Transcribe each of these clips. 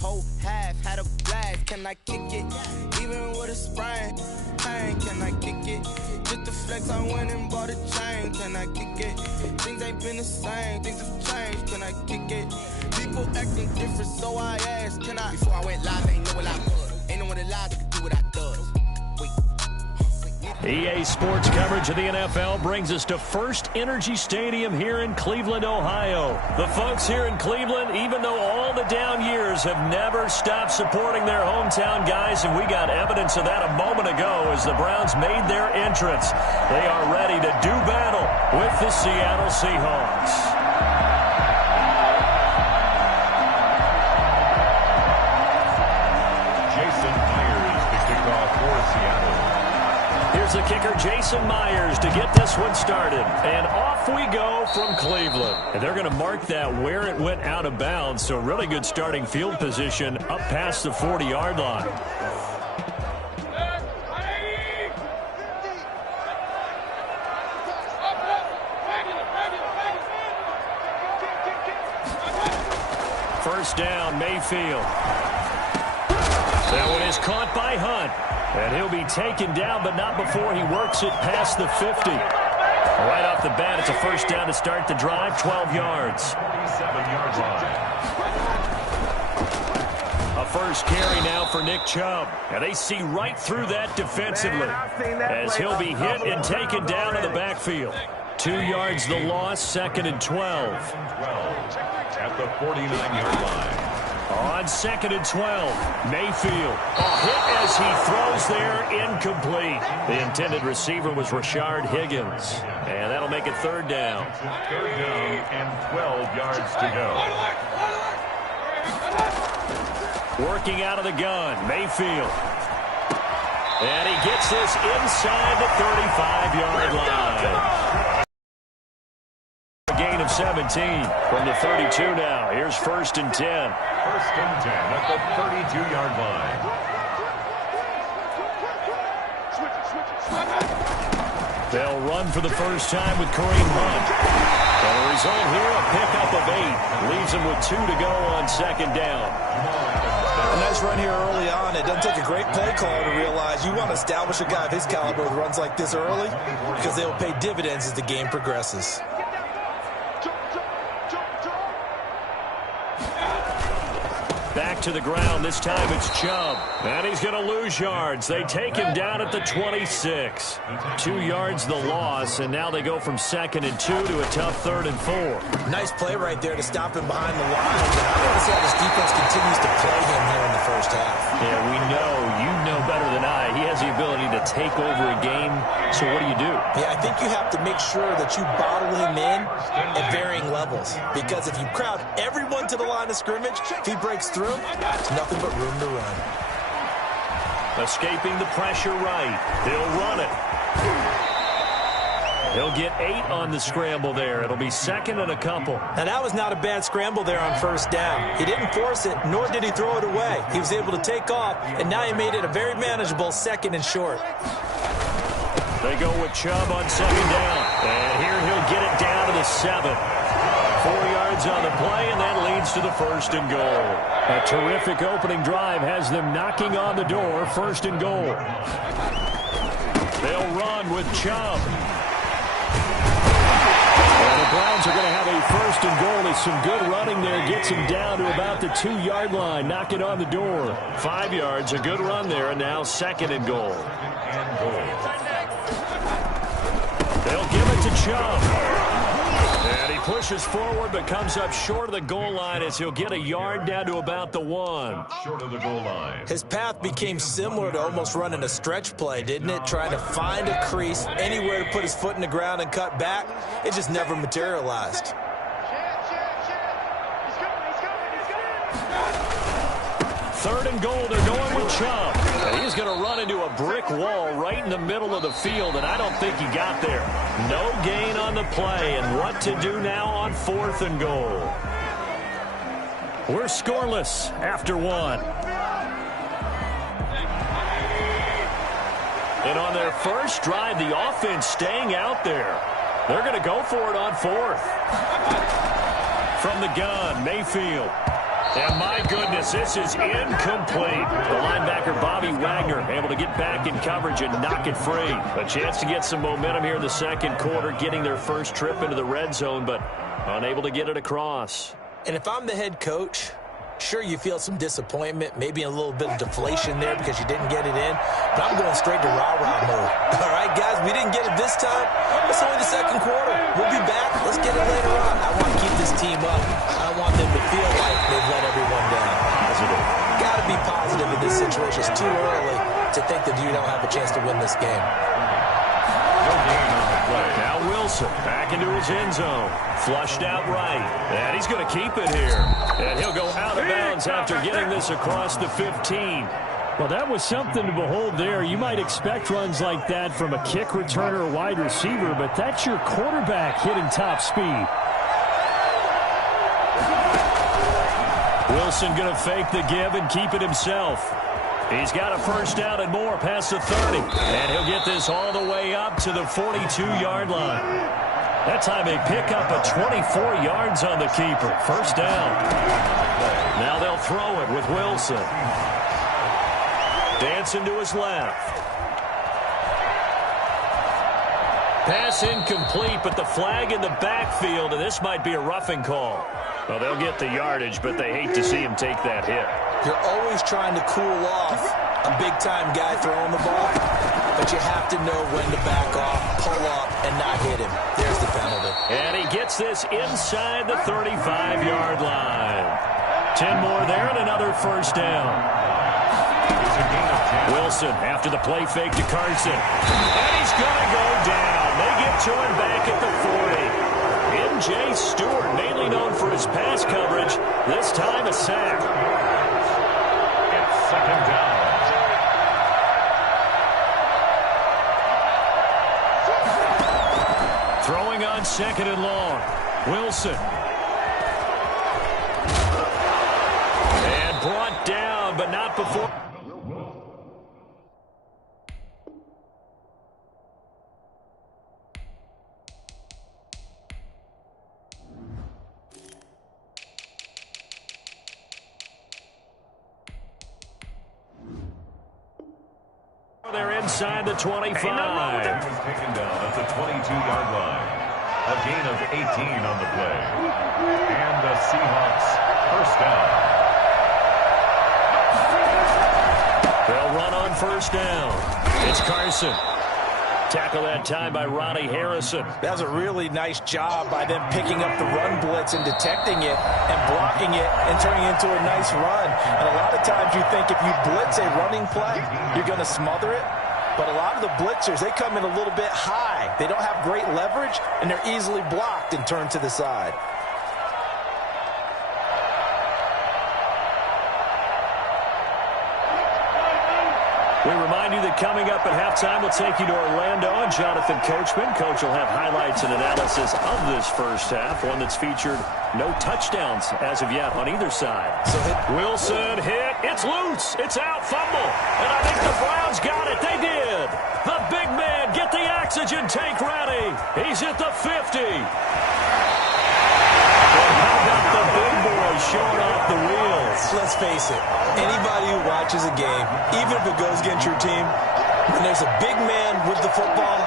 Whole half had a blast. Can I kick it? Even with a sprain, pain. Can I kick it? Just the flex, I went and bought a chain. Can I kick it? Things ain't been the same. Things have changed. Can I kick it? People acting different, so I asked, can I? Before I went live, ain't know what I was. Ain't no one alive that could do what I does. EA Sports coverage of the NFL brings us to First Energy Stadium here in Cleveland, Ohio. The folks here in Cleveland, even though all the down years, have never stopped supporting their hometown guys, and we got evidence of that a moment ago as the Browns made their entrance. They are ready to do battle with the Seattle Seahawks. Jason Myers, the kickoff for Seattle. Here's the kicker, Jason Myers, to get this one started. And off we go from Cleveland. And they're going to mark that where it went out of bounds. So really good starting field position up past the 40-yard line. First down, Mayfield. That one is caught by Hunt. And he'll be taken down, but not before he works it past the 50. Right off the bat, it's a first down to start the drive, 12 yards. 7-yard line. A first carry now for Nick Chubb. And they see right through that defensively as he'll be hit and taken down in the backfield. 2 yards the loss, 2nd and 12. At the 49-yard line. On 2nd and 12, Mayfield. A hit as he throws there, incomplete. The intended receiver was Rashard Higgins. And that'll make it third down. Third down and 12 yards to go. Working out of the gun, Mayfield. And he gets this inside the 35-yard line. A gain of 17 from the 32 now. Here's 1st and 10. 1st and 10 at the 32-yard line. They'll run for the first time with Kareem Hunt. And the result here, a pickup of 8. Leaves him with 2 to go on 2nd down. A nice run here early on. It doesn't take a great play caller to realize you want to establish a guy of his caliber with runs like this early because they will pay dividends as the game progresses. Back to the ground. This time it's Chubb. And he's going to lose yards. They take him down at the 26. 2 yards the loss, and now they go from 2nd and 2 to a tough 3rd and 4. Nice play right there to stop him behind the lines. And I want to see how this defense continues to play him here in the first half. Yeah, we know. You know better than I. He has the ability to take over a game. So what do you do? Yeah, I think you have to make sure that you bottle him in at varying levels. Because if you crowd everyone to the line of scrimmage, if he breaks through, it's nothing but room to run. Escaping the pressure right. He'll run it. He'll get 8 on the scramble there. It'll be 2nd and a couple. Now, that was not a bad scramble there on first down. He didn't force it, nor did he throw it away. He was able to take off, and now he made it a very manageable 2nd and short. They go with Chubb on 2nd down. And here he'll get it down to the 7. 4 yards on the play, and that leads to the 1st and goal. A terrific opening drive has them knocking on the door, 1st and goal. They'll run with Chubb. And the Browns are going to have a 1st and goal as some good running there gets him down to about the 2-yard line, knocking on the door. 5 yards, a good run there, and now 2nd and goal. They'll give it to Chubb. And he pushes forward but comes up short of the goal line as he'll get a yard down to about the 1. Short of the goal line. His path became similar to almost running a stretch play, didn't it? Trying to find a crease, anywhere to put his foot in the ground and cut back. It just never materialized. 3rd and goal, they're going with Chubb. And he's going to run into a brick wall right in the middle of the field, and I don't think he got there. No gain on the play, and what to do now on 4th and goal. We're scoreless after 1. And on their first drive, the offense staying out there. They're going to go for it on 4th. From the gun, Mayfield. And my goodness, this is incomplete. The linebacker, Bobby Wagner, able to get back in coverage and knock it free. A chance to get some momentum here in the second quarter, getting their first trip into the red zone, but unable to get it across. And if I'm the head coach, sure, you feel some disappointment, maybe a little bit of deflation there because you didn't get it in, but I'm going straight to rah-rah mode. All right, guys, we didn't get it this time. It's only the second quarter. We'll be back. Let's get it later on. I want to keep this team up. I want them to feel like they've let everyone down. Positive. Got to be positive in this situation. It's too early to think that you don't have a chance to win this game. Now Wilson back into his end zone. Flushed out right. And he's going to keep it here. And he'll go out of bounds after getting this across the 15. Well, that was something to behold there. You might expect runs like that from a kick returner or wide receiver, but that's your quarterback hitting top speed. Wilson going to fake the give and keep it himself. He's got a first down and more past the 30. And he'll get this all the way up to the 42-yard line. That time they pick up a 24 yards on the keeper. First down. Now they'll throw it with Wilson. Dancing to his left. Pass incomplete, but the flag in the backfield, and this might be a roughing call. Well, they'll get the yardage, but they hate to see him take that hit. You're always trying to cool off a big-time guy throwing the ball, but you have to know when to back off, pull up, and not hit him. There's the penalty. And he gets this inside the 35-yard line. 10 more there and another first down. Wilson after the play fake to Carson. And he's going to go down. They get to him back at the 40. M.J. Stewart, mainly known for his pass coverage, this time a sack. It's second down. Throwing on second and long. Wilson. And brought down, but not before. They're inside the 25. He was taken down at the 22-yard line. A gain of 18 on the play. And the Seahawks first down. They'll run on first down. It's Carson. Tackle that time by Ronnie Harrison. That was a really nice job by them picking up the run blitz and detecting it and blocking it and turning it into a nice run. And a lot of times you think if you blitz a running play, you're going to smother it. But a lot of the blitzers, they come in a little bit high. They don't have great leverage, and they're easily blocked and turned to the side. We remind you that coming up at halftime, we'll take you to Orlando and Jonathan Coachman. Coach will have highlights and analysis of this first half, one that's featured no touchdowns as of yet on either side. So Wilson hit. It's loose. It's out. Fumble. And I think the Browns got it. They did. The big man, get the oxygen tank ready. He's at the 50. How about the big boy showing off the wheels? Let's face it, anybody who watches a game, even if it goes against your team, when there's a big man with the football,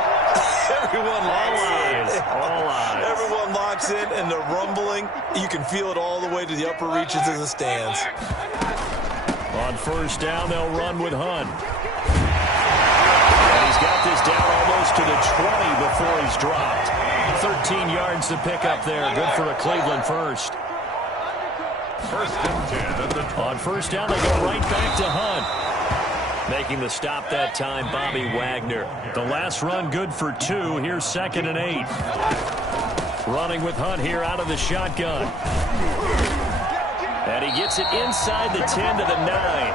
everyone locks in. All eyes. Everyone locks in, and they're rumbling. You can feel it all the way to the upper reaches of the stands. On first down, they'll run with Hunt. And he's got this down almost to the 20 before he's dropped. 13 yards to pick up there. Good for a Cleveland first. First and 10 at the 20. On first down, they go right back to Hunt. Making the stop that time, Bobby Wagner. The last run good for 2. Here's 2nd and 8. Running with Hunt here out of the shotgun. And he gets it inside the 10 to the 9.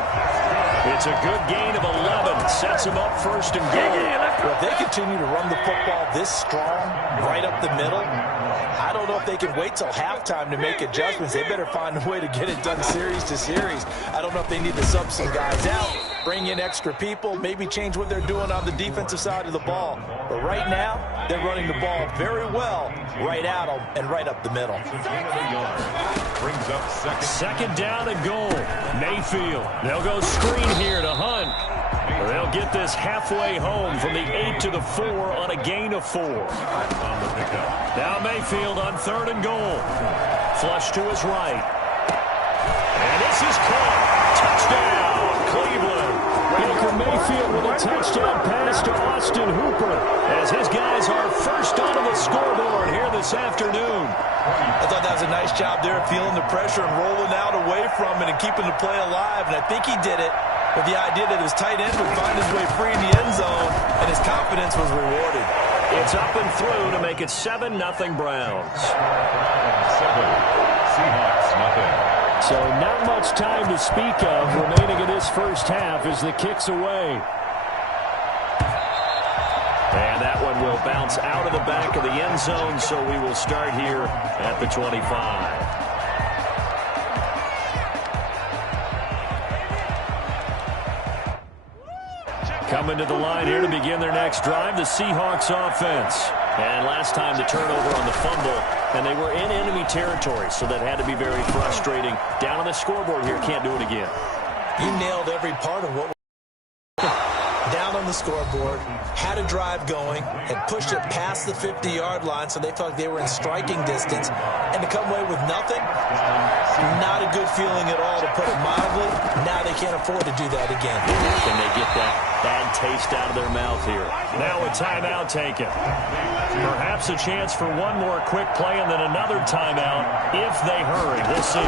It's a good gain of 11. Sets him up first and goal. Well, if they continue to run the football this strong, right up the middle, I don't know if they can wait till halftime to make adjustments. They better find a way to get it done series to series. I don't know if they need to sub some guys out, bring in extra people, maybe change what they're doing on the defensive side of the ball. But right now, they're running the ball very well right at them and right up the middle. Brings up second down and goal. Mayfield. They'll go screen here to Hunt. They'll get this halfway home from the 8 to the 4 on a gain of 4. Now Mayfield on 3rd and goal. Flush to his right. And this is caught. Touchdown, Cleveland. Baker Mayfield with a touchdown pass to Austin Hooper as his guys are first onto the scoreboard here this afternoon. I thought that was a nice job there, feeling the pressure and rolling out away from it and keeping the play alive. And I think he did it with the idea that his tight end would find his way free in the end zone, and his confidence was rewarded. It's up and through to make it 7-0 Browns. 7, Seahawks, nothing. So not much time to speak of remaining in this first half as the kick's away. And that one will bounce out of the back of the end zone, so we will start here at the 25. Coming to the line here to begin their next drive, the Seahawks offense. And last time the turnover on the fumble, and they were in enemy territory, so that had to be very frustrating. Down on the scoreboard here, can't do it again. You nailed every part of what down on the scoreboard, had a drive going, had pushed it past the 50-yard line so they felt like they were in striking distance, and to come away with nothing, not a good feeling at all, to put it mildly. Now they can't afford to do that again. Can they get that bad taste out of their mouth here? Now a timeout taken. Perhaps a chance for one more quick play and then another timeout if they hurry. We'll see.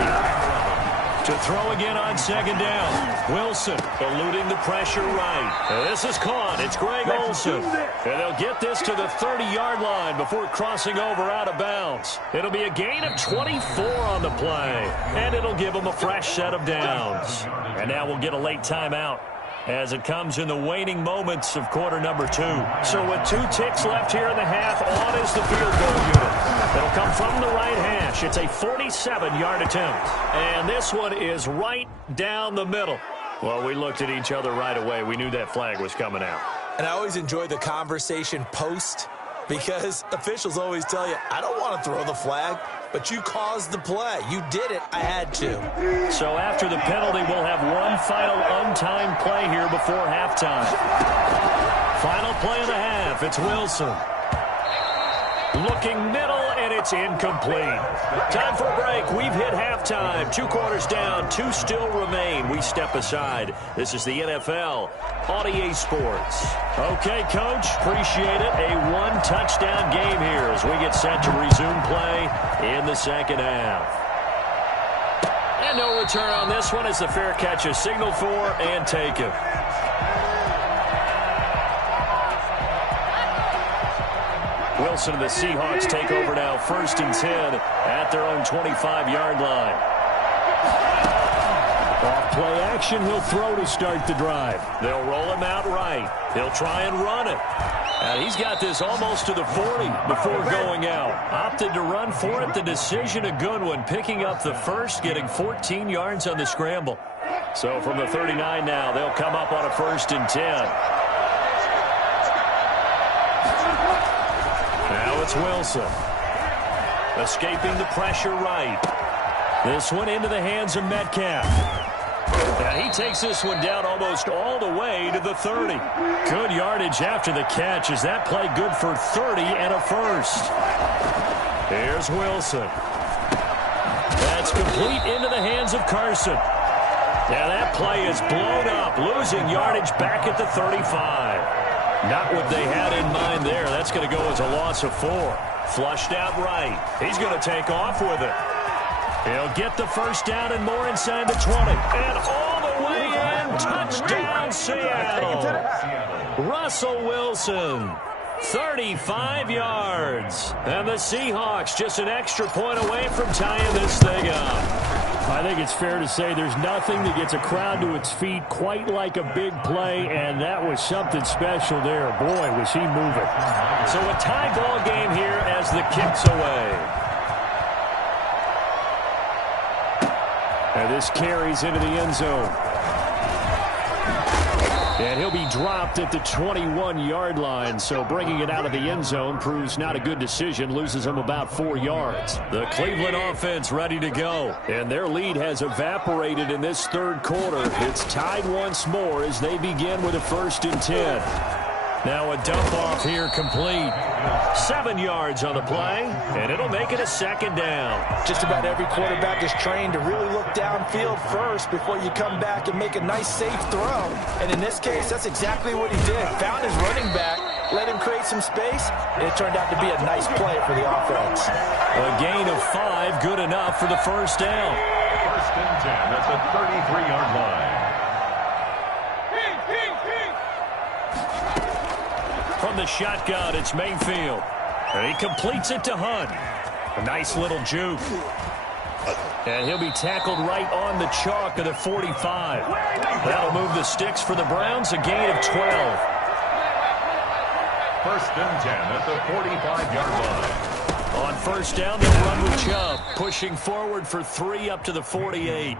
To throw again on second down. Wilson eluding the pressure right. This is caught. It's Greg Olsen. And they'll get this to the 30-yard line before crossing over out of bounds. It'll be a gain of 24 on the play. And it'll give them a fresh set of downs. And now we'll get a late timeout as it comes in the waning moments of quarter number 2. So with 2 ticks left here in the half, on is the field goal unit. It'll come from the right hash. It's a 47-yard attempt. And this one is right down the middle. Well, we looked at each other right away. We knew that flag was coming out. And I always enjoy the conversation post, because officials always tell you, I don't want to throw the flag, but you caused the play. You did it. I had to. So after the penalty, we'll have one final untimed play here before halftime. Final play of the half. It's Wilson. Looking middle, and it's incomplete. Time for a break. We've hit halftime. 2 quarters down, 2 still remain. We step aside. This is the NFL on EA Sports. Okay, Coach, appreciate it. A 1-touchdown game here as we get set to resume play in the second half. And no return on this one as the fair catch is signaled for and taken. Wilson and the Seahawks take over now, 1st and 10 at their own 25-yard line. Off play action, he'll throw to start the drive. They'll roll him out right. He'll try and run it. And he's got this almost to the 40 before going out. Opted to run for it. The decision a good one, picking up the first, getting 14 yards on the scramble. So from the 39 now, they'll come up on a 1st and 10. Now it's Wilson. Escaping the pressure right. This one into the hands of Metcalf. Now he takes this one down almost all the way to the 30. Good yardage after the catch. Is that play good for 30 and a first? Here's Wilson. That's complete into the hands of Carson. Now that play is blown up, losing yardage back at the 35. Not what they had in mind there. That's going to go as a loss of 4. Flushed out right. He's going to take off with it. He'll get the first down and more inside the 20. And all the way in. Touchdown, Seattle. Russell Wilson. 35 yards. And the Seahawks just an extra point away from tying this thing up. I think it's fair to say there's nothing that gets a crowd to its feet quite like a big play, and that was something special there. Boy, was he moving. So a tie ball game here as the kick's away. And this carries into the end zone. And he'll be dropped at the 21-yard line. So bringing it out of the end zone proves not a good decision. Loses him about 4 yards. The Cleveland offense ready to go. And their lead has evaporated in this third quarter. It's tied once more as they begin with a 1st and 10. Now a dump off here complete. 7 yards on the play, and it'll make it a 2nd down. Just about every quarterback is trained to really look downfield first before you come back and make a nice, safe throw. And in this case, that's exactly what he did. Found his running back, let him create some space, and it turned out to be a nice play for the offense. A gain of 5, good enough for the 1st down. 1st and 10 at the 33-yard line. From the shotgun, it's Mayfield. And he completes it to Hunt. A nice little juke. And he'll be tackled right on the chalk of the 45. That'll move the sticks for the Browns, a gain of 12. 1st and 10 at the 45-yard line. On 1st down, they'll run with Chubb, pushing forward for 3 up to the 48.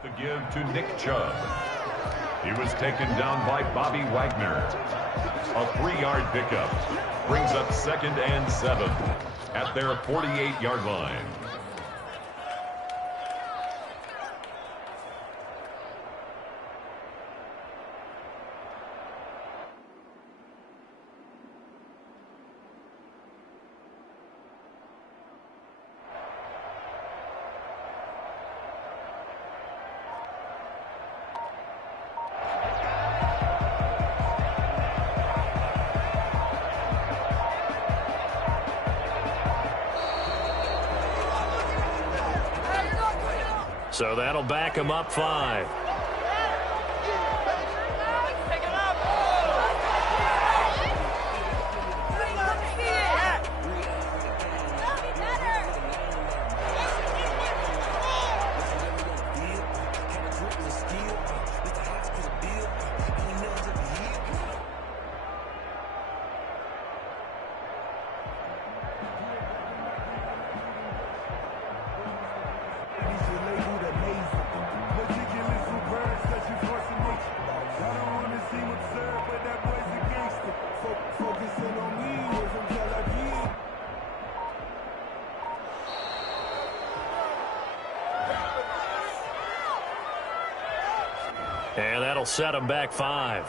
The give to Nick Chubb. He was taken down by Bobby Wagner. A 3-yard pickup brings up 2nd and 7 at their 48-yard line. So that'll back him up 5. And that'll set him back 5.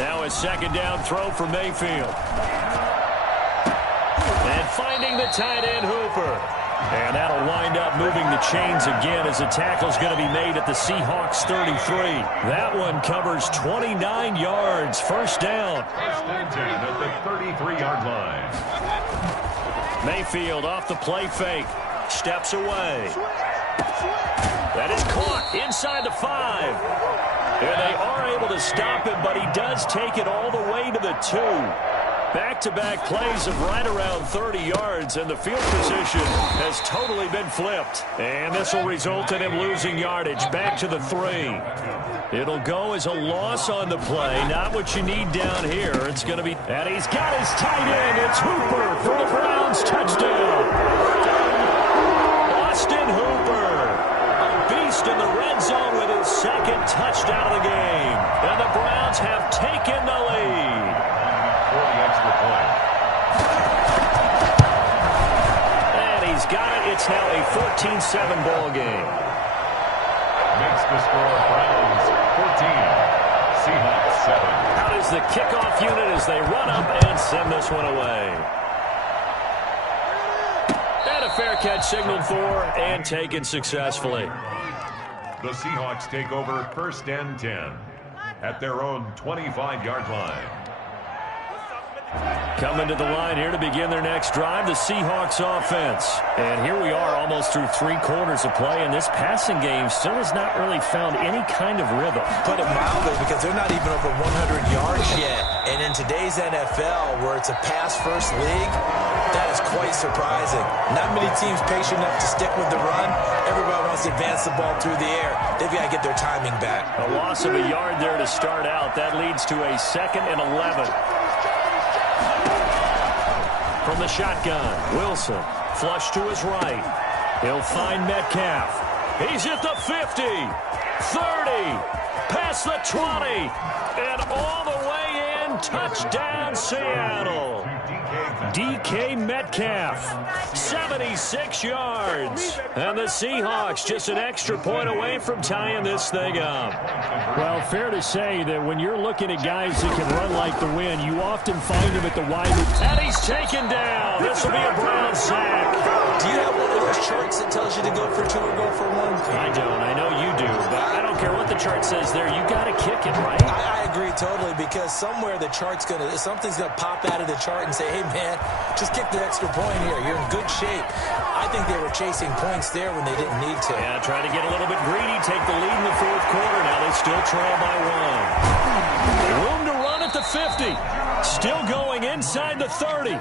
Now a 2nd down throw for Mayfield. And finding the tight end Hooper. And that'll wind up moving the chains again as the tackle's going to be made at the Seahawks 33. That one covers 29 yards. 1st down. 1st and 10 at the 33-yard line. Mayfield off the play fake. Steps away. That is caught inside the 5. Here they to stop him, but he does take it all the way to the 2. Back-to-back plays of right around 30 yards, and the field position has totally been flipped. And this will result in him losing yardage back to the 3. It'll go as a loss on the play. Not what you need down here. It's going to be... And he's got his tight end. It's Hooper for the Browns. Touchdown. Austin Hooper. A beast in the red zone with his second touchdown of the game. And the Browns have taken the lead. For the extra point. And he's got it. It's now a 14-7 ball game. Makes the score Browns 14, Seahawks 7. Out is the kickoff unit as they run up and send this one away. And a fair catch signaled for and taken successfully. The Seahawks take over 1st and 10 at their own 25-yard line. Coming to the line here to begin their next drive, the Seahawks offense. And here we are almost through 3 quarters of play, and this passing game still has not really found any kind of rhythm. Put it mildly, because they're not even over 100 yards yet. And in today's NFL, where it's a pass-first league, that is quite surprising. Not many teams patient enough to stick with the run. Everybody wants to advance the ball through the air. They've got to get their timing back. A loss of a yard there to start out. That leads to a 2nd and 11. From the shotgun, Wilson, flush to his right. He'll find Metcalf. He's at the 50, 30, past the 20, and all the way in. Touchdown, Seattle. DK Metcalf, 76 yards. And the Seahawks just an extra point away from tying this thing up. Well, fair to say that when you're looking at guys that can run like the wind, you often find them at the wide. And he's taken down. This will be a Brown sack. Do you have one of those charts that tells you to go for 2 or go for 1? I don't. I know you do, but I don't care what the chart says there. You got to kick it, right? I agree totally, because somewhere the chart's something's gonna pop out of the chart and say, hey man, just kick the extra point here. You're in good shape. I think they were chasing points there when they didn't need to. Yeah, try to get a little bit greedy, take the lead in the 4th quarter. Now they still trail by 1. Room to run at the 50. Still going inside the 30.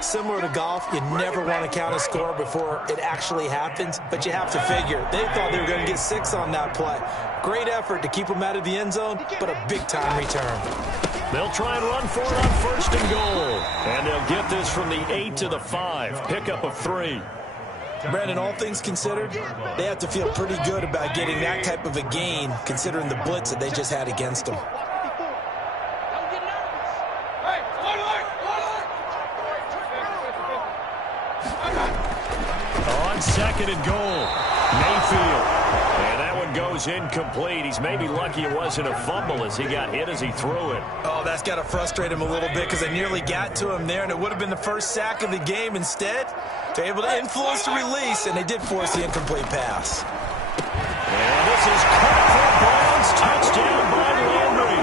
Similar to golf, you never want to count a score before it actually happens, but you have to figure. They thought they were going to get 6 on that play. Great effort to keep them out of the end zone, but a big-time return. They'll try and run for it on 1st and goal. And they'll get this from the 8 to the 5. Pickup of 3. Brandon, all things considered, they have to feel pretty good about getting that type of a gain, considering the blitz that they just had against them. On 2nd and goal, Mayfield. And that one goes incomplete. He's maybe lucky it wasn't a fumble as he got hit as he threw it. Oh, that's got to frustrate him a little bit, because they nearly got to him there, and it would have been the first sack of the game. Instead, they're able to influence the release, and they did force the incomplete pass. And this is caught for Browns. Touchdown by Landry.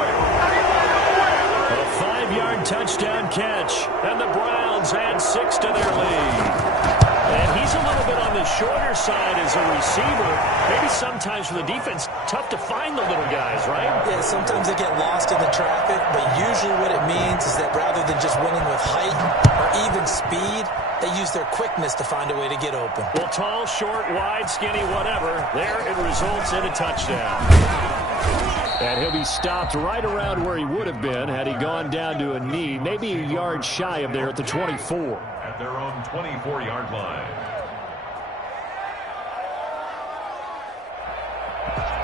A 5-yard touchdown catch, and the Browns add 6 to their lead. And he's a little bit on the shorter side as a receiver. Maybe sometimes for the defense, tough to find the little guys, right? Yeah, sometimes they get lost in the traffic, but usually what it means is that rather than just winning with height or even speed, they use their quickness to find a way to get open. Well, tall, short, wide, skinny, whatever, there it results in a touchdown. And he'll be stopped right around where he would have been had he gone down to a knee, maybe a yard shy of there at the 24. At their own 24-yard line.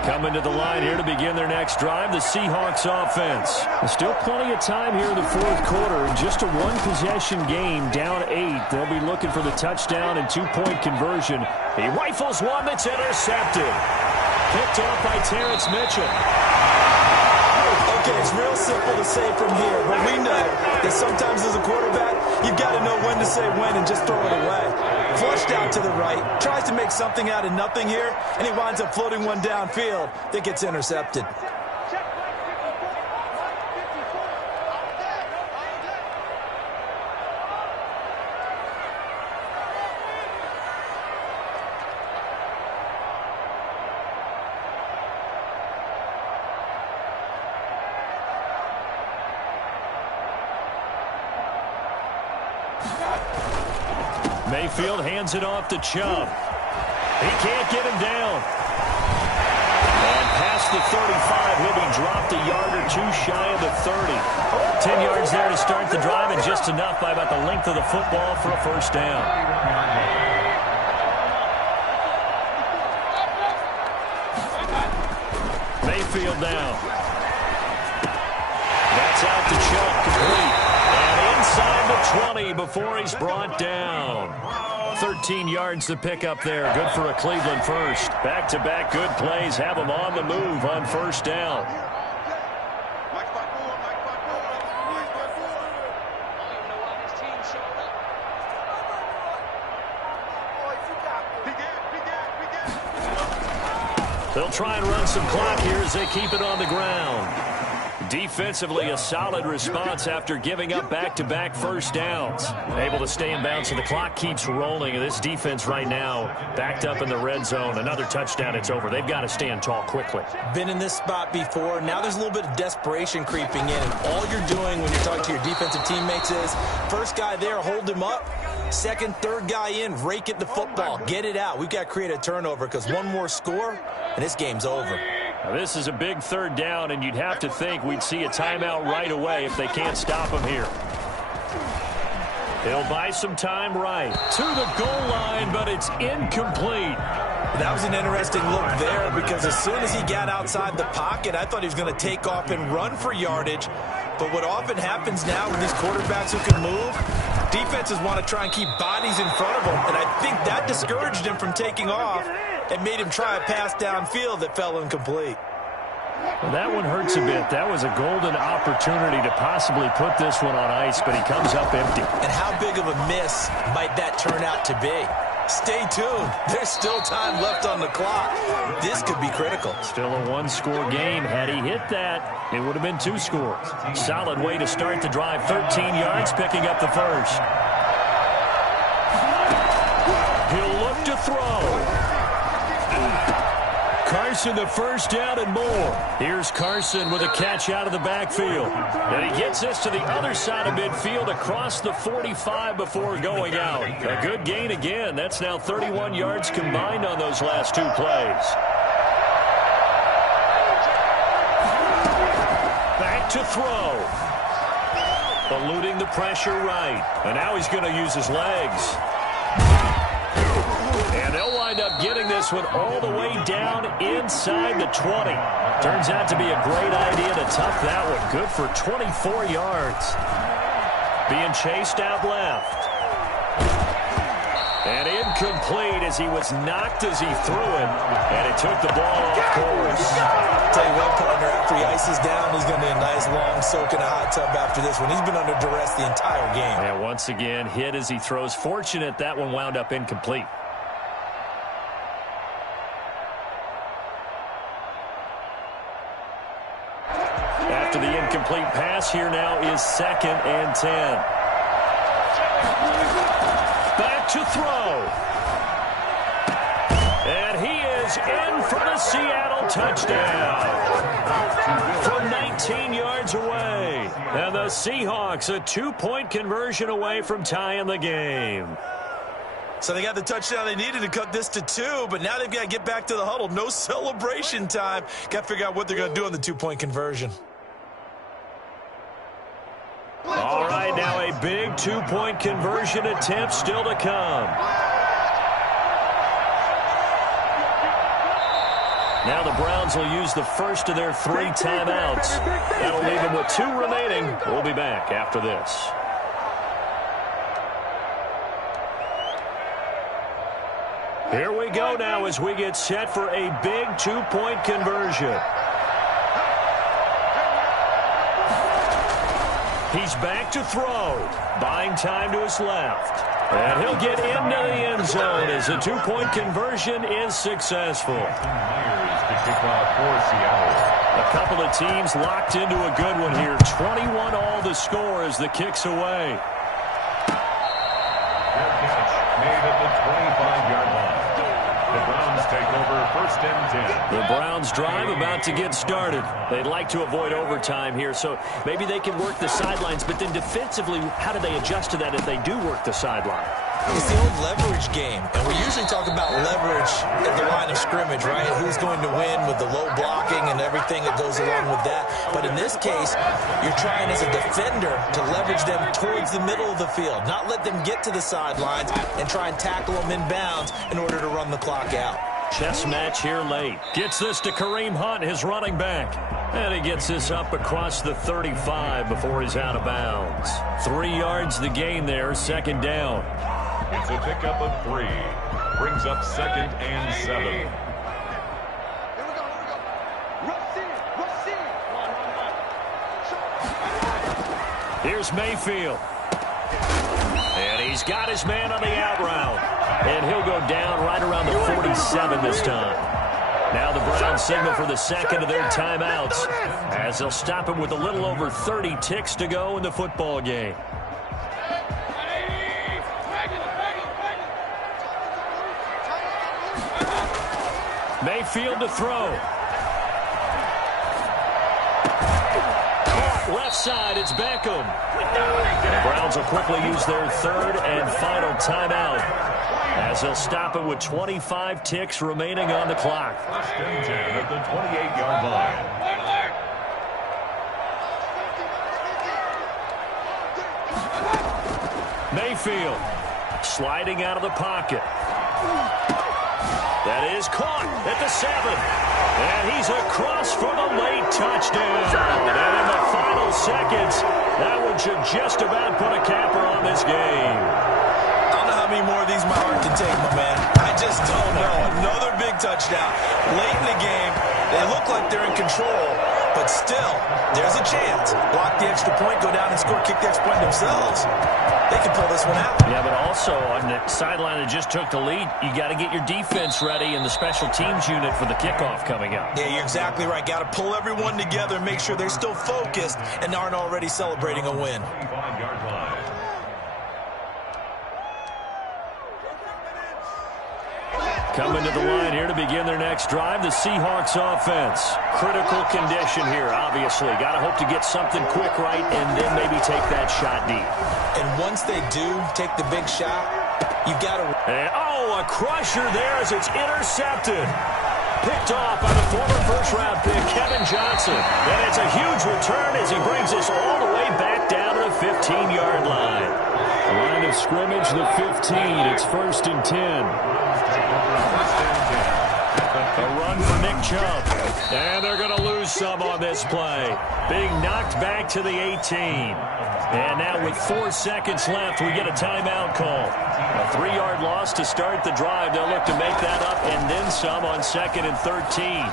Coming to the line here to begin their next drive, the Seahawks offense. There's still plenty of time here in the 4th quarter. In just a 1-possession game, down 8. They'll be looking for the touchdown and 2-point conversion. He rifles one that's intercepted. Picked off by Terrence Mitchell. Okay, it's real simple to say from here, but we know that sometimes as a quarterback, you've got to know when to say when and just throw it away. Flushed out to the right, tries to make something out of nothing here, and he winds up floating one downfield that gets intercepted. Mayfield hands it off to Chubb. He can't get him down. And past the 35, he'll be dropped a yard or two shy of the 30. 10 yards there to start the drive, and just enough by about the length of the football for a first down. Mayfield now. That's out to Chubb, complete. And inside the 20 before he's brought down. 13 yards to pick up there. Good for a Cleveland first. Back-to-back good plays have them on the move on first down. They'll try and run some clock here as they keep it on the ground. Defensively, a solid response after giving up back-to-back first downs. Able to stay in bounds, so the clock keeps rolling. And this defense right now backed up in the red zone. Another touchdown, it's over. They've got to stand tall quickly. Been in this spot before. Now there's a little bit of desperation creeping in. And all you're doing when you're talking to your defensive teammates is, first guy there, hold him up. Second, third guy in, rake at the football. Get it out. We've got to create a turnover because one more score, and this game's over. Now, this is a big third down, and you'd have to think we'd see a timeout right away if they can't stop him here. They'll buy some time right to the goal line, but it's incomplete. That was an interesting look there because as soon as he got outside the pocket, I thought he was going to take off and run for yardage. But what often happens now with these quarterbacks who can move, defenses want to try and keep bodies in front of them, and I think that discouraged him from taking off and made him try a pass downfield that fell incomplete. Well, that one hurts a bit. That was a golden opportunity to possibly put this one on ice, but he comes up empty. And how big of a miss might that turn out to be? Stay tuned. There's still time left on the clock. This could be critical. Still a one-score game. Had he hit that, it would have been 2 scores. Solid way to start the drive. 13 yards, picking up the first. He'll look to throw. Carson the first down and more. Here's Carson with a catch out of the backfield. And he gets this to the other side of midfield across the 45 before going out. A good gain again. That's now 31 yards combined on those last 2 plays. Back to throw. Eluding the pressure right. And now he's going to use his legs. And they'll wind up getting this one all the way down inside the 20. Turns out to be a great idea to tough that one. Good for 24 yards. Being chased out left. And incomplete as he was knocked as he threw it. And it took the ball off course. Tell you what, partner, after he ices down, he's going to be a nice long soak in a hot tub after this one. He's been under duress the entire game. And once again, hit as he throws. Fortunate that one wound up incomplete. After the incomplete pass, here now is 2nd and 10. Back to throw. And he is in for the Seattle touchdown. From 19 yards away. And the Seahawks a 2-point conversion away from tying the game. So they got the touchdown they needed to cut this to 2, but now they've got to get back to the huddle. No celebration time. Got to figure out what they're going to do on the 2-point conversion. All right, now a big 2-point conversion attempt still to come. Now the Browns will use the first of their 3 timeouts. That'll leave them with 2 remaining. We'll be back after this. Here we go now as we get set for a big 2-point conversion. He's back to throw. Buying time to his left. And he'll get into the end zone as a 2-point conversion is successful. A couple of teams locked into a good one here. 21 all the score as the kick's away. Fair catch made at the 25-yard line. The Browns take over 1st and 10. The Browns drive about to get started. They'd like to avoid overtime here, so maybe they can work the sidelines, but then defensively, how do they adjust to that if they do work the sideline? It's the old leverage game, and we usually talk about leverage at the line of scrimmage, right? Who's going to win with the low blocking and everything that goes along with that. But in this case, you're trying as a defender to leverage them towards the middle of the field, not let them get to the sidelines and try and tackle them inbounds in order to run the clock out. Chess match here late. Gets this to Kareem Hunt, his running back. And he gets this up across the 35 before he's out of bounds. 3 yards the gain there, second down. It's a pickup of 3. Brings up second and 7. Here's Mayfield. And he's got his man on the out route. And he'll go down right around the 47 this time. Now the Browns signal for the second of their timeouts as they'll stop him with a little over 30 ticks to go in the football game. Mayfield to throw. Caught left side, it's Beckham. The Browns will quickly use their third and final timeout as they'll stop it with 25 ticks remaining on the clock. First and 10 at the 28-yard line. Mayfield sliding out of the pocket. That is caught at the 7. And he's across for the late touchdown. And in the final seconds, that one should just about put a capper on this game. I don't know how many more of these my heart can take, my man. I just don't know. Another big touchdown. Late in the game, they look like they're in control. But still, there's a chance. Block the extra point, go down and score, kick the extra point themselves. They can pull this one out. Yeah, but also on the sideline that just took the lead, you got to get your defense ready and the special teams unit for the kickoff coming up. Yeah, you're exactly right. Got to pull everyone together and make sure they're still focused and aren't already celebrating a win. 25-yard line. Coming to the line here to begin their next drive, the Seahawks offense. Critical condition here, obviously. Got to hope to get something quick right and then maybe take that shot deep. And once they do take the big shot, you've got to... And, a crusher there as it's intercepted. Picked off by the former first-round pick, Kevin Johnson. And it's a huge return as he brings us all the way back down to the 15-yard line. Line of scrimmage, the 15. It's first and 10. A run for Nick Chubb. And they're going to lose some on this play. Being knocked back to the 18. And now with 4 seconds left, we get a timeout call. A 3-yard loss to start the drive. They'll look to make that up and then some on second and 13.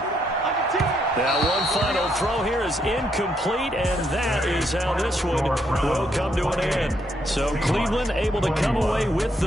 Now one final throw here is incomplete, and that is how this one will come to an end. So Cleveland able to come away with the